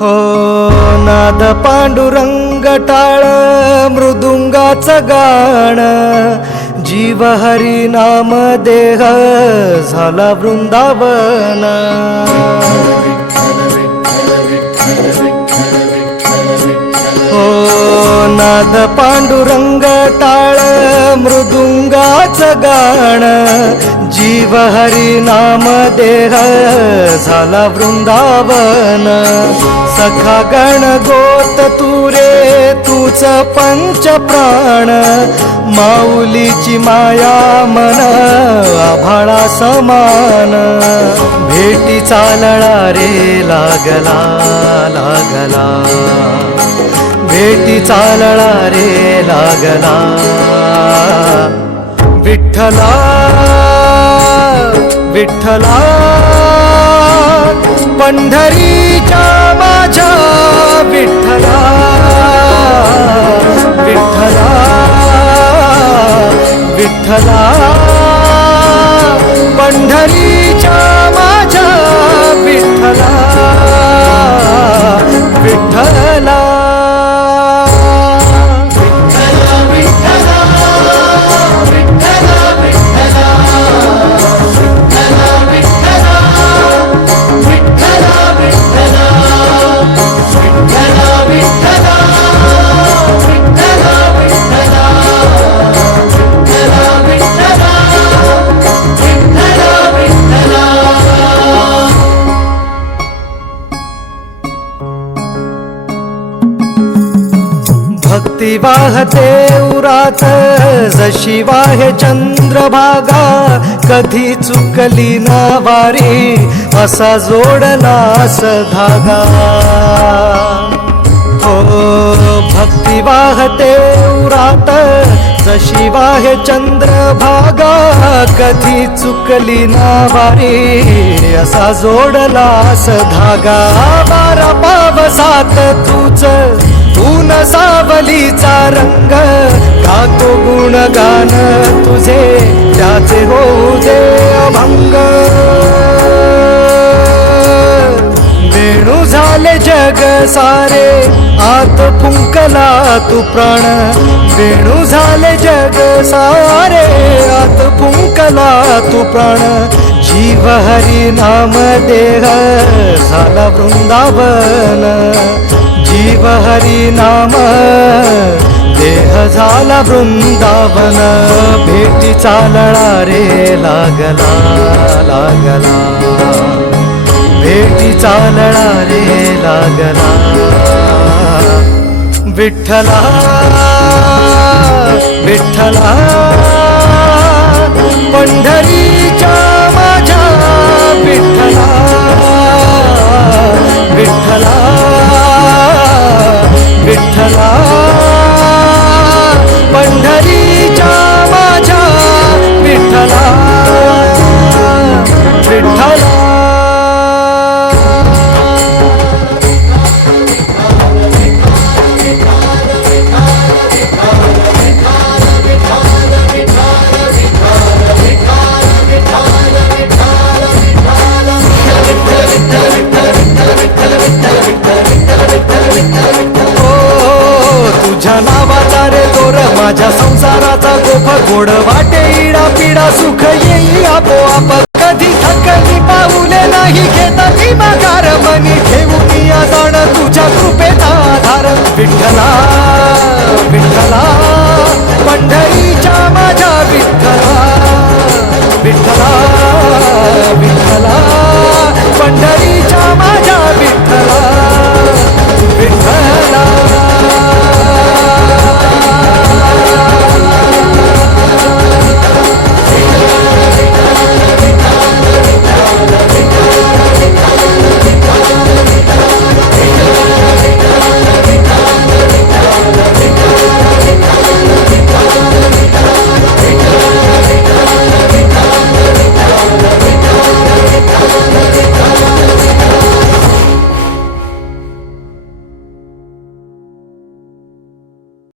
हो नाद पांडुरंग टाळ मृदुंगाचं गाण जीव हरी नाम देह झाला वृंदावन हो नाद पांडुरंग टाळ मृदुंगाचं गाण जीव हरी नाम देह झाला वृंदावन सखा गण गोत तू रे तूच पंच प्राण माऊलीची माया मन आभाळा समान भेटी चालळा रे लागला लागला भेटी चालळा रे लागला विठ्ठला विठ्ठला पंढरीच्या माझ्या विठ्ठला विठ्ठला विठ्ठला पंढरीच्या माझ्या विठ्ठला विठ्ठला भक्ती वाहते उरात जशी वाहे चंद्रभागा कधी चुकली ना वारी असा जोडलास धागा हो भक्ती वाहते उरात जशी वाहे चंद्रभागा कधी चुकली ना वारी असा जोडलास धागा बारा पावसात तूच ऊन सावलीचा रंग गातो गुणगान तुझे त्याचे होऊ दे अभंग वेणू झाले जग सारे आत फुंकला तू प्राण वेणू झाले जग सारे आत फुंकला तू प्राण जीव हरी नाम देह झाला वृंदावन जीव हरी नाम देह झाला वृंदावन भेटी चालळा रे लागला लागला भेटी चालळा रे लागला विठ्ठला विठ्ठला पंढरीच्या माझ्या विठ्ठला विठ्ठला विठ्ठला पंढरीच्या माझ्या विठ्ठला विठ्ठला तुझ्या नावाचा रे दोर माझ्या संसाराचा गोफ गोड वाटे इडा पिडा सुख येई आपोआप कधी थकली पाऊले नाही घेता ती माघार मनी ठेवून या जाण तुझ्या कृपेचा आधार विठ्ठला विठ्ठला पंढरीच्या माझ्या विठ्ठला विठ्ठला विठ्ठला पंढरीच्या